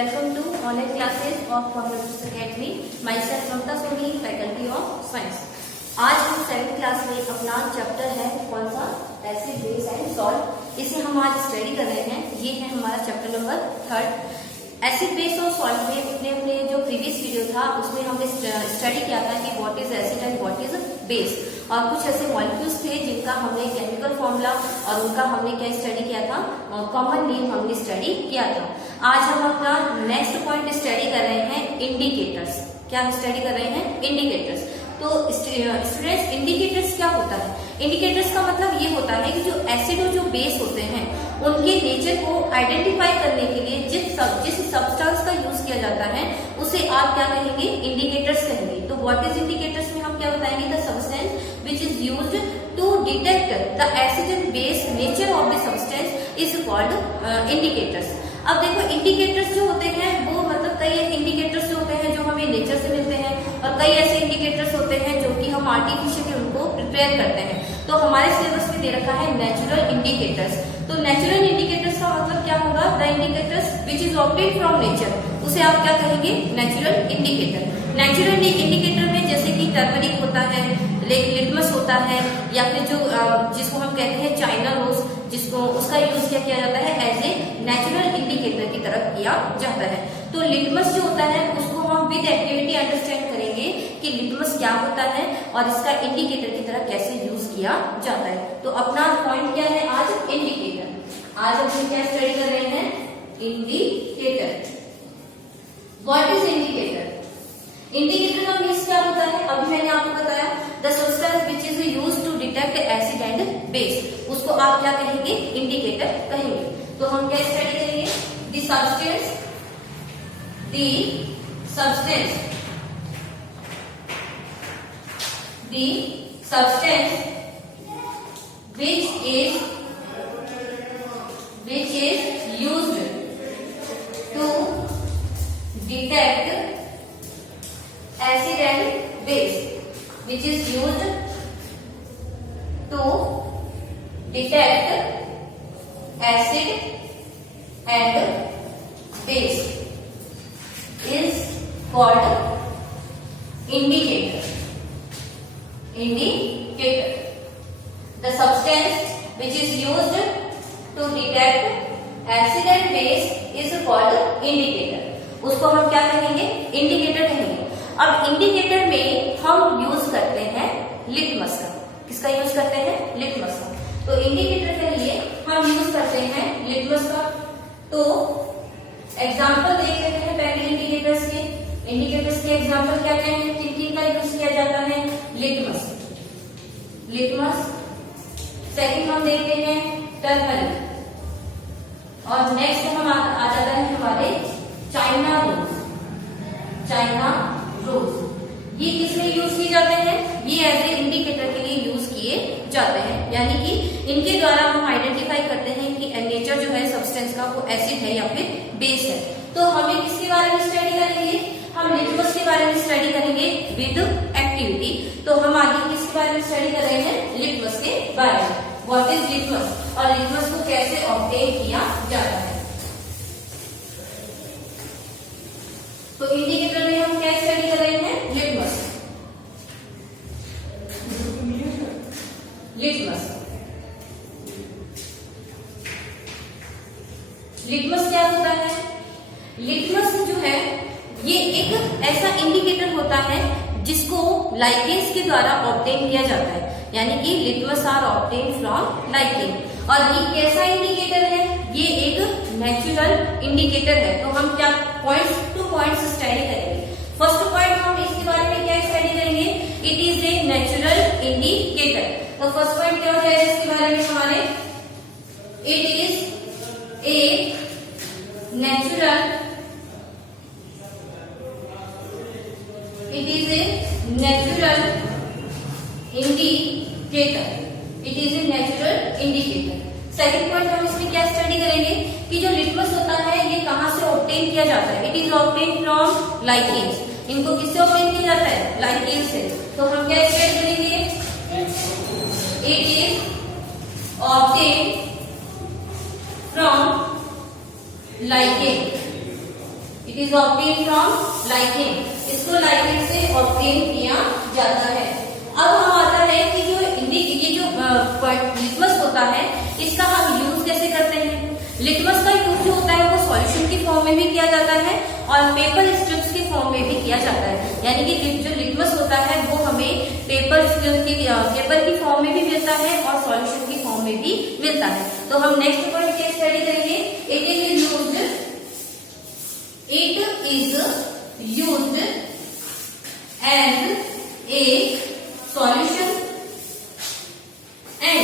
Welcome to online classes of Computers Academy. Myself Mamta Soni, Faculty of Science. आज हम 7th class में अपना chapter है कौन सा, एसिड बेस एंड सॉल्ट, इसे हम आज स्टडी कर रहे हैं। ये है हमारा चैप्टर नंबर 3। एसिड बेस और सॉल्ट में अपने जो प्रीवियस वीडियो था उसमें हमने स्टडी किया था कि what is acid and what is base, और कुछ ऐसे मॉलिक्यूल्स थे जिनका हमने केमिकल फॉर्मूला और उनका हमने क्या स्टडी किया था, कॉमन नेम हमने स्टडी किया था। आज हम अपना नेक्स्ट पॉइंट स्टडी कर रहे हैं, इंडिकेटर्स। क्या हम स्टडी कर रहे हैं? इंडिकेटर्स। तो स्टूडेंट्स, इंडिकेटर्स क्या होता है? इंडिकेटर्स का मतलब ये होता है कि जो एसिड और जो बेस होते हैं उनके नेचर को आइडेंटिफाई करने के लिए जिस सब्सटेंस का यूज किया जाता है उसे आप क्या कहेंगे? इंडिकेटर्स कहेंगे। तो व्हाट इज इंडिकेटर्स में हम क्या बताएंगे? The substance which is used to detect the acid and base nature of the substance is called indicators. अब देखो, इंडिकेटर्स जो होते हैं वो मतलब कई इंडिकेटर्स जो होते हैं जो हमें नेचर से मिलते हैं, और कई ऐसे इंडिकेटर्स होते हैं जो कि हम आर्टिफिशियल उनको प्रिपेयर करते हैं। तो हमारे सिलेबस में दे रखा है नेचुरल इंडिकेटर्स। तो नेचुरल इंडिकेटर्स का मतलब क्या होगा? The indicators which is obtained from nature, उसे आप क्या कहेंगे? Natural indicator. नेचुरल इंडिकेटर में जैसे कि टर्मरिक होता है, लिटमस होता है, या फिर जो जिसको हम कहते हैं चाइना रोज, जिसको उसका यूज किया जाता है एज ए नेचुरल इंडिकेटर की तरफ किया जाता है। तो लिटमस जो होता है उसको हम विद एक्टिविटी अंडरस्टैंड करेंगे कि लिटमस क्या होता है और इसका इंडिकेटर की तरह कैसे यूज किया जाता है। तो अपना पॉइंट क्या है आज? इंडिकेटर। आज हम क्या स्टडी कर रहे हैं? Indicator. What is indicator? Indicator का मीन्स क्या होता है? अभी मैंने आपको बताया, the substance which is used to detect acid and base, उसको आप क्या कहेंगे? इंडिकेटर कहेंगे। तो हम क्या स्टडी करेंगे? The substance which is used to detect acid and base, which is used to detect acid and base is called indicator. The substance which is used to detect acid and base is called indicator. उसको हम क्या कहेंगे? Indicator कहेंगे। अब indicator में हम use करते हैं लिटमस का। किसका यूज करते हैं? लिटमस का। तो इंडिकेटर के लिए हम यूज करते हैं लिटमस का। तो एग्जाम्पल देख लेते हैं पहले इंडिकेटर्स के। इंडिकेटर्स के एग्जाम्पल क्या क्या है? किन का यूज किया जाता है? लिटमस। सेकंड हम देखते हैं टर्मरिक, और नेक्स्ट हम आ जाता है हमारे चाइना रोज। ये किस लिए यूज किए जाते हैं? ये एज ए इंडिकेटर के लिए यूज किए जाते हैं, यानी कि इनके द्वारा हम आइडेंटिफाई करते हैं कि नेचर जो है सब्सटेंस का वो एसिड है या फिर बेस है। तो हमें किसके बारे में स्टडी करेंगे? हम लिटमस के बारे में स्टडी करेंगे विद एक्टिविटी। तो हम आगे किसके बारे में स्टडी कर रहे हैं? लिटमस के बारे में। व्हाट इज लिटमस और लिटमस को कैसे ऑब्टेन किया जाता है। तो इंडिकेटर में हम क्या स्टडी कर रहे हैं? लिटमस। लिटमस क्या होता है? लिटमस जो है ये एक ऐसा इंडिकेटर होता है जिसको लाइकेंस के द्वारा ऑब्टेन किया जाता है, यानी कि litmus are obtain from lichen. और ये कैसा इंडिकेटर है? ये एक नेचुरल इंडिकेटर है। तो हम क्या पॉइंट्स टू पॉइंट्स स्टडी करेंगे। फर्स्ट पॉइंट हम इसके बारे में क्या स्टडी करेंगे? It is a natural indicator. तो फर्स्ट पॉइंट क्या हो जाएगा इसके बारे में हमारे? It is a natural indicator. Second point हम इसमें क्या स्टडी करेंगे कि जो लिटमस होता है ये कहां से ऑब्टेन किया जाता है? It is obtain from lichens. इनको किससे ऑब्टेन किया जाता है? लाइकेन से। तो हम क्या स्टडी करेंगे? It is obtain from lichen. It is obtain from lichen, इसको लाइकेन से ऑब्टेन किया जाता है। अब हम आता है कि जो ये जो लिटमस होता है इसका हम यूज कैसे करते हैं। लिटमस का यूज जो होता है वो सॉल्यूशन की फॉर्म में भी किया जाता है और पेपर स्ट्रिप्स के फॉर्म में भी किया जाता है, यानी कि जो लिटमस होता है वो हमें पेपर की फॉर्म में भी मिलता है और सॉल्यूशन की फॉर्म में भी मिलता है। तो हम नेक्स्ट पॉइंट की स्टडी करेंगे। It is used as a solution and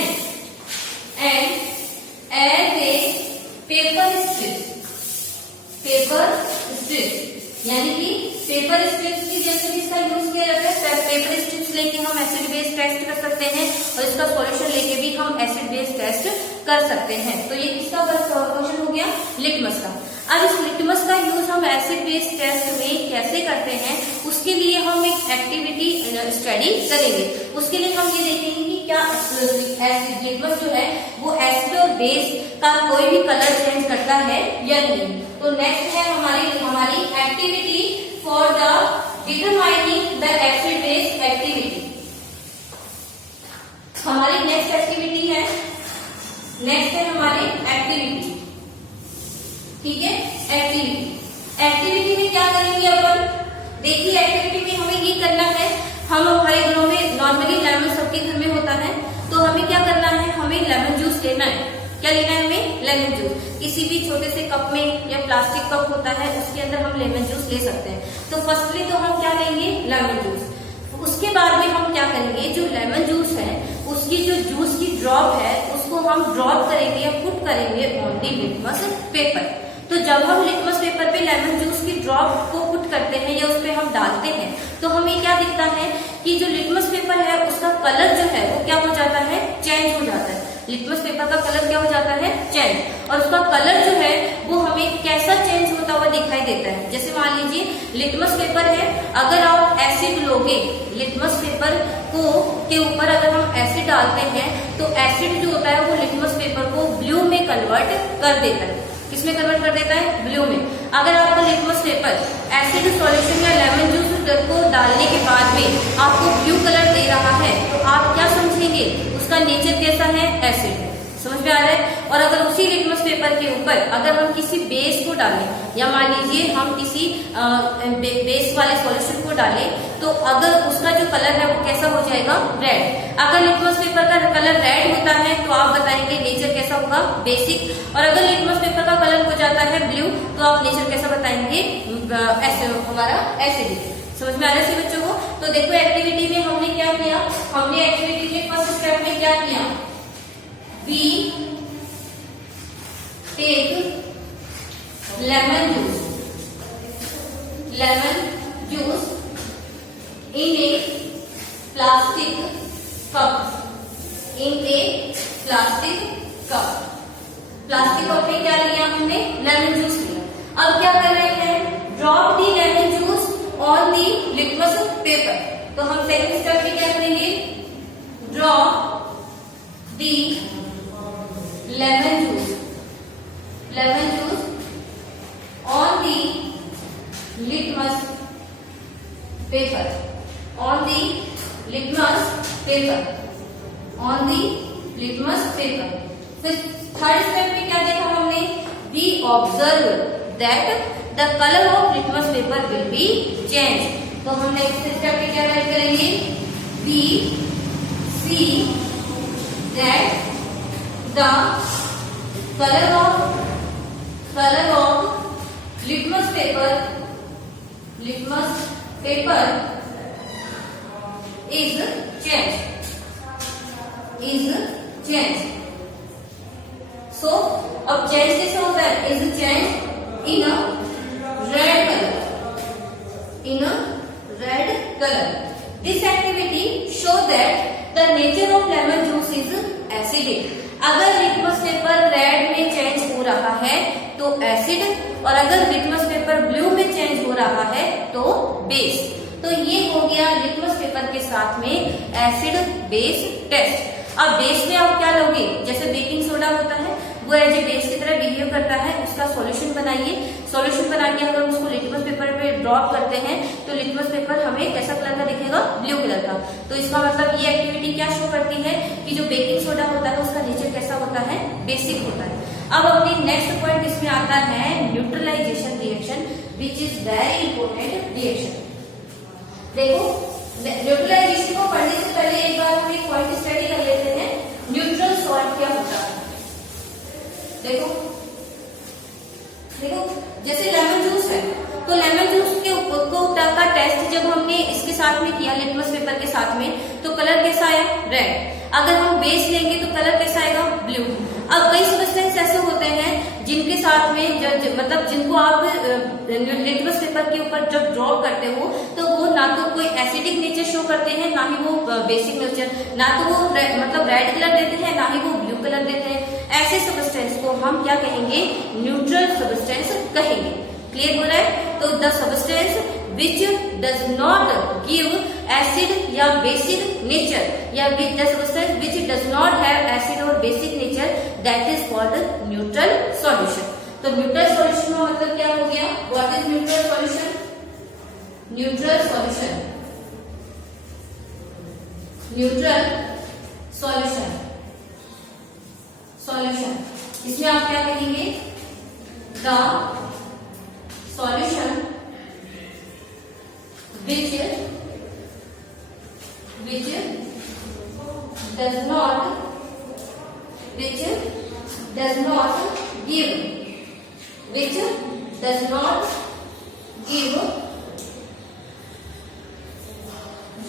as a paper strip, यानी कि पेपर स्ट्रिप्स की जैसे भी इसका यूज किया जाता है। पेपर स्ट्रिप्स लेके हम एसिड बेस टेस्ट कर सकते हैं और इसका सॉल्यूशन लेके भी हम एसिड बेस टेस्ट कर सकते हैं। तो ये किसका क्वेश्चन हो गया, लिटमस का। अब इस लिटमस का यूज हम एसिड बेस टेस्ट में कैसे करते हैं, उसके लिए हम एक एक्टिविटी स्टडी करेंगे। उसके लिए हम ये देखेंगे कि क्या लिटमस जो है वो एसिड और बेस का कोई भी कलर चेंज करता है या नहीं। तो नेक्स्ट है हमारी activity for the determining the acid base activity. हमारी नेक्स्ट एक्टिविटी है हमारी एक्टिविटी, ठीक है। एक्टिविटी में क्या करेंगे अपन, देखिए एक्टिविटी में हमें ये करना है, हम हमारे घरों में नॉर्मली लेमन सबके घर में होता है, तो हमें क्या करना है, हमें लेमन जूस लेना है। क्या लेना है हमें, लेमन जूस। किसी भी छोटे से कप में या प्लास्टिक कप होता है उसके अंदर हम लेमन जूस ले सकते हैं। तो फर्स्टली तो हम क्या लेंगे, लेमन जूस। उसके बाद में हम क्या करेंगे, जो लेमन जूस है उसकी जो जूस की ड्रॉप है उसको हम ड्रॉप करेंगे या पुट करेंगे ऑन दी लिटमस पेपर। तो जब हम लिटमस पेपर पे लेमन जूस की ड्रॉप को पुट करते हैं या उस पे हम डालते हैं तो हमें क्या दिखता है कि जो लिटमस पेपर है उसका कलर जो है वो क्या हो जाता है, चेंज हो जाता है। लिटमस पेपर का कलर क्या हो जाता है, चेंज, और उसका कलर जो है वो हमें कैसा चेंज होता हुआ दिखाई देता है। जैसे मान लीजिए लिटमस पेपर है, अगर आप एसिड लोगे, लिटमस पेपर के ऊपर अगर हम एसिड डालते हैं तो एसिड जो होता है वो लिटमस पेपर को ब्लू में कन्वर्ट कर देता है। किसमें कन्वर्ट कर देता है, ब्लू में। अगर आपका लिटमस पेपर एसिड सॉल्यूशन या लेमन जूस को डालने के बाद में आपको ब्लू कलर दे रहा है तो आप क्या समझेंगे, उसका नेचर कैसा है, एसिड। समझ में आ रहा है। और अगर उसी लिटमस पेपर के ऊपर अगर हम किसी बेस को डालें या मान लीजिए हम किसी बेस वाले सॉल्यूशन को डालें तो अगर उसका जो कलर है वो कैसा हो जाएगा, रेड। अगर लिटमस पेपर का कलर रेड होता है तो आप बताएंगे नेचर कैसा होगा, बेसिक। और अगर लिटमस पेपर का कलर हो जाता है ब्लू तो आप नेचर कैसा बताएंगे, हमारा एसिडिक। समझ में आ रहा है बच्चों को। तो देखो एक्टिविटी में हमने क्या किया, हमने एक्टिविटी के फर्स्ट स्टेप में क्या किया, we take lemon juice in a plastic cup, plastic cup में क्या लिया हमने, लेमन जूस लिया। अब क्या कर रहे हैं, drop the lemon juice on the litmus paper. तो हम सेकंड स्टेप में क्या करेंगे, drop the lemon juice on the litmus paper, फिर थर्ड स्टेप में क्या देखा हमने, we observe that the color of litmus paper will be changed। तो हम नेक्स्ट स्टेप में क्या राइट करेंगे, we see that the color of litmus paper is changed। So अब चेंज कैसे होता है, is changed in a red color। This activity show that the nature of lemon juice is acidic। अगर litmus paper red में change हो रहा है तो एसिड, और अगर लिटमस पेपर ब्लू में चेंज हो रहा है तो बेस। तो ये हो गया लिटमस पेपर के साथ में एसिड बेस टेस्ट। अब बेस में आप क्या लोगे, जैसे बेकिंग सोडा होता है वो एज ए बेस की तरह बिहेव करता है, उसका सॉल्यूशन बनाइए। सॉल्यूशन बना के अगर हम उसको लिटमस पेपर पे ड्रॉप करते हैं तो लिटमस पेपर हमें कैसा कलर का दिखेगा, ब्लू कलर का। तो इसका मतलब ये एक्टिविटी क्या शो करती है कि जो बेकिंग सोडा होता है उसका नेचर कैसा होता है, बेसिक होता है। अब अपनी नेक्स्ट पॉइंट इसमें आता है neutralization reaction, which is very important reaction. देखो न्यूट्रलाइजेशन को पढ़ने से पहले एक बार हम एक पॉइंट स्टडी कर लेते हैं, न्यूट्रल सॉल्ट क्या होता है। देखो जैसे लेमन जूस है, तो लेमन जूस के का टेस्ट जब हमने इसके साथ में किया, लिटमस पेपर के साथ में, तो कलर कैसा आया, रेड। अगर हम बेस लेंगे तो कलर कैसा आएगा, ब्लू। अब कई सब्सटेंस ऐसे होते हैं जिनके साथ में मतलब जिनको आप लिटमस पेपर के ऊपर जब ड्रॉ करते हो तो वो ना तो कोई एसिडिक नेचर शो करते हैं, ना ही वो बेसिक नेचर, ना तो वो मतलब रेड कलर देते हैं, ना ही वो ब्लू कलर देते हैं। ऐसे सब्सटेंस को हम क्या कहेंगे, न्यूट्रल सब्सटेंस कहेंगे। क्लियर हो रहा है? तो the substance which does not give acid या basic nature, या the substance which does not have acid or basic nature, that is called neutral solution। तो neutral solution का मतलब क्या हो गया, what is neutral solution? neutral solution इसमें आप क्या कहेंगे, the solution which does not give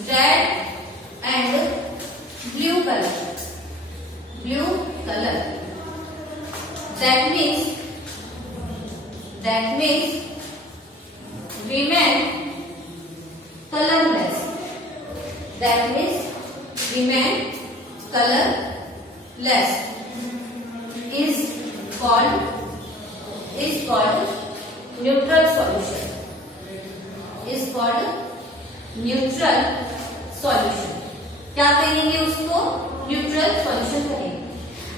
red and blue color, that means remain colorless, is called neutral solution, क्या कहेंगे उसको, न्यूट्रल सॉल्यूशन कहेंगे।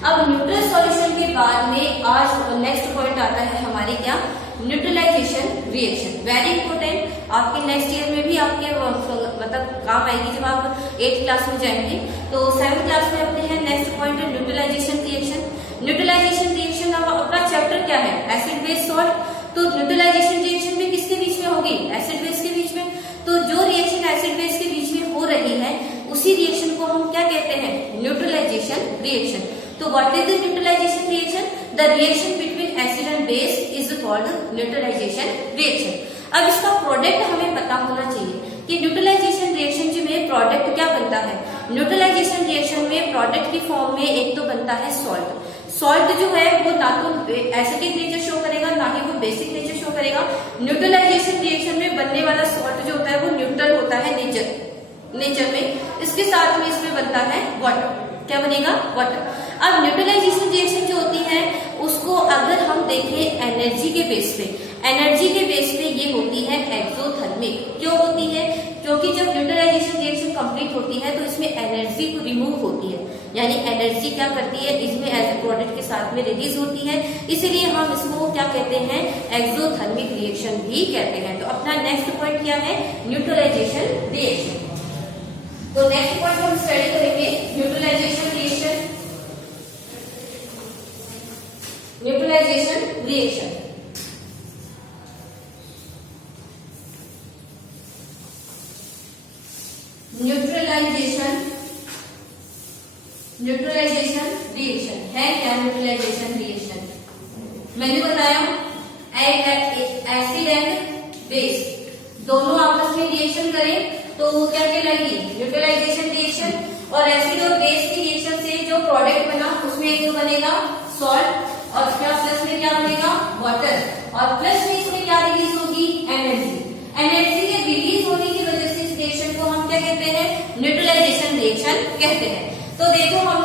अब न्यूट्रल सॉल्यूशन के बाद में आज नेक्स्ट पॉइंट आता है हमारे क्या, न्यूट्रलाइजेशन रिएक्शन। वेरी इंपॉर्टेंट, आपके नेक्स्ट ईयर में भी आपके मतलब काम आएगी जब आप 8th क्लास में जाएंगे। तो 7th क्लास में अपने हैं next point neutralization reaction. Neutralization reaction अपना चैप्टर क्या है, एसिड बेस सॉल्ट। तो न्यूट्रलाइजेशन रिएक्शन में किसके बीच में होगी, एसिड बेस के बीच में। तो जो रिएक्शन एसिड बेस के बीच में हो रही है उसी रिएक्शन को हम क्या कहते हैं, न्यूट्रलाइजेशन रिएक्शन। तो what is the neutralization reaction, the reaction between acid and base is called neutralization reaction. अब इसका प्रोडक्ट हमें पता होना चाहिए कि न्यूट्रलाइजेशन रिएक्शन में प्रोडक्ट क्या बनता है। न्यूट्रलाइजेशन रिएक्शन में प्रोडक्ट की फॉर्म में एक तो बनता है सॉल्ट। सॉल्ट जो है वो ना तो एसिडिक नेचर शो करेगा, ना ही वो बेसिक नेचर शो करेगा। न्यूट्रलाइजेशन रिएक्शन में बनने वाला सॉल्ट जो होता है वो न्यूट्रल होता है नेचर में। इसके साथ में इसमें बनता है वाटर। क्या बनेगा, वाटर। अब न्यूट्रलाइजेशन रिएक्शन जो होती है उसको अगर हम देखें एनर्जी के बेस पे ये होती है एक्सोथर्मिक। क्यों होती है, क्योंकि जब न्यूट्रलाइजेशन रिएक्शन कंप्लीट होती है तो इसमें एनर्जी को रिमूव होती है, यानी एनर्जी क्या करती है इसमें एज ए प्रोडक्ट के साथ में रिलीज होती है, इसलिए हम इसको क्या कहते हैं, एक्सोथर्मिक रिएक्शन भी कहते हैं। तो अपना नेक्स्ट पॉइंट क्या है, न्यूट्रलाइजेशन रिएक्शन। तो नेक्स्ट पॉइंट हम स्टडी करेंगे न्यूट्रलाइजेशन रिएक्शन। न्यूट्रलाइजेशन रिएक्शन है क्या, न्यूट्रलाइजेशन रिएक्शन मैंने बताया एसिड एंड बेस दोनों आपस में रिएक्शन करें तो वो क्या कहलाएगी, न्यूट्रलाइजेशन रिएक्शन। और एसिड और बेस की रिएक्शन से जो प्रोडक्ट बना उसमें एक बनेगा सॉल्ट, और क्या प्लस में क्या बनेगा, वाटर, और प्लस में इसमें क्या रिलीज होगी, एनर्जी। एनर्जी के रिलीज होने की वजह से इस रिएक्शन को हम क्या कहते हैं, न्यूट्रलाइजेशन रिएक्शन कहते हैं। तो देखो हम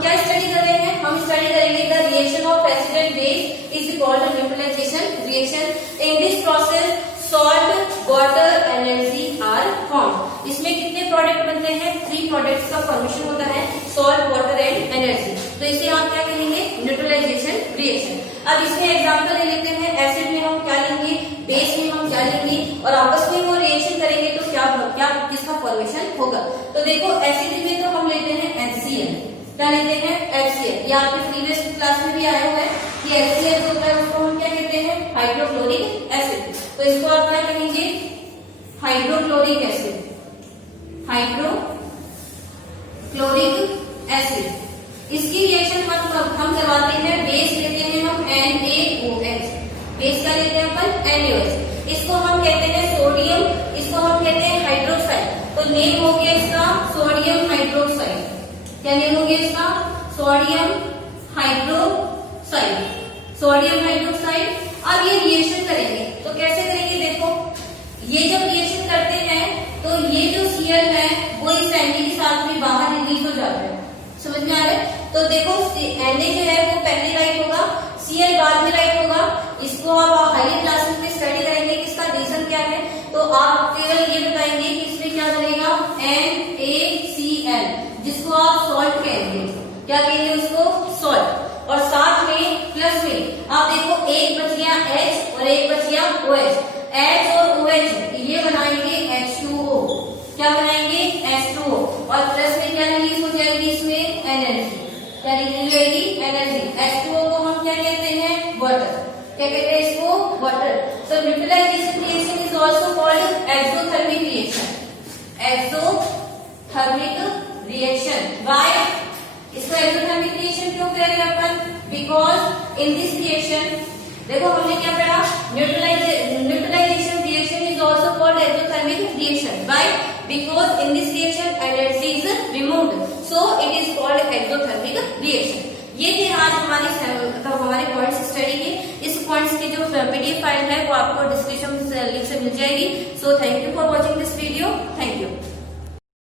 क्या स्टडी कर रहे हैं, हम स्टडी करेंगे the reaction of acid and base is called neutralization reaction. In this process salt, water, energy are form. इसमें कितने प्रोडक्ट बनते हैं, 3 प्रोडक्ट्स का फॉर्मेशन होता है, सॉल्ट, वाटर एंड एनर्जी। तो इसे आप क्या कहेंगे, न्यूट्रलाइजेशन रिएक्शन। अब इसमें एग्जांपल ले लेते हैं, एसिड में हम क्या लेंगे, बेस में हम क्या लेंगे और आपस में वो रिएक्शन करेंगे तो क्या क्या किसका फॉर्मेशन होगा। तो देखो एसिड में तो हम लेते हैं HCl, क्या लेते हैं HCl, ये आपके प्रीवियस क्लास में भी आया हुआ है कि HCl जो होता है उसको हम क्या कहते हैं, हाइड्रोक्लोरिक एसिड। तो इसको आप क्या कहेंगे, हाइड्रोक्लोरिक एसिड, हाइड्रोक्लोरिक एसिड। इसकी रिएक्शन हम करवाते हैं, बेस लेते हैं हम NaOH, बेस का लेते हैं अपन NaOH, इसको हम कहते हैं सोडियम, इसको हम कहते हैं हाइड्रोक्साइड। तो नेम हो गया इसका सोडियम हाइड्रोक्साइड, क्या नेम हो गया इसका, सोडियम हाइड्रोक्साइड, सोडियम हाइड्रोक्साइड। अब ये रिएक्शन करेंगे तो कैसे करेंगे, देखो ये जब रिएक्शन करते हैं तो ये जो Cl है वो इस Na के साथ में बाहर रिलीज हो जाता है, समझ में आ रहा है। तो देखो Na जो है वो पहले राइट होगा, Cl बाद में राइट होगा। इसको आप हायर क्लासेस में स्टडी करेंगे कि इसका रीजन क्या है, तो आप केवल ये बताएंगे कि इसमें क्या बनेगा, NaCl, जिसको आप सॉल्ट कहेंगे, क्या कहेंगे उसको, सॉल्ट। और साथ में प्लस में आप देखो एक बच गया H और एक बच गया OH, H और OH ये बनाएंगे H2O, क्या बनाएंगे H2O, और प्लस में क्या रिलीज हो जाएगी इसमें एनर्जी, क्या रिलीज होगी एनर्जी। H2O को हम क्या कहते हैं, वाटर, क्या कहते हैं इसको, water. So neutralization reaction is also called exothermic reaction, exothermic reaction. Why इसको एक्सोथर्मिक रिएक्शन क्यों कह रहे हैं अपन, बिकॉज इन दिस रिएक्शन, देखो हमने क्या पढ़ा, neutralization reaction is also called exothermic reaction. Why, because in this reaction energy is removed, so it is called exothermic reaction. ये थे आज हमारे पॉइंट्स स्टडी के। इस पॉइंट्स की जो PDF फाइल है वो आपको डिस्क्रिप्शन लिंक से मिल जाएगी। So thank you for watching this video.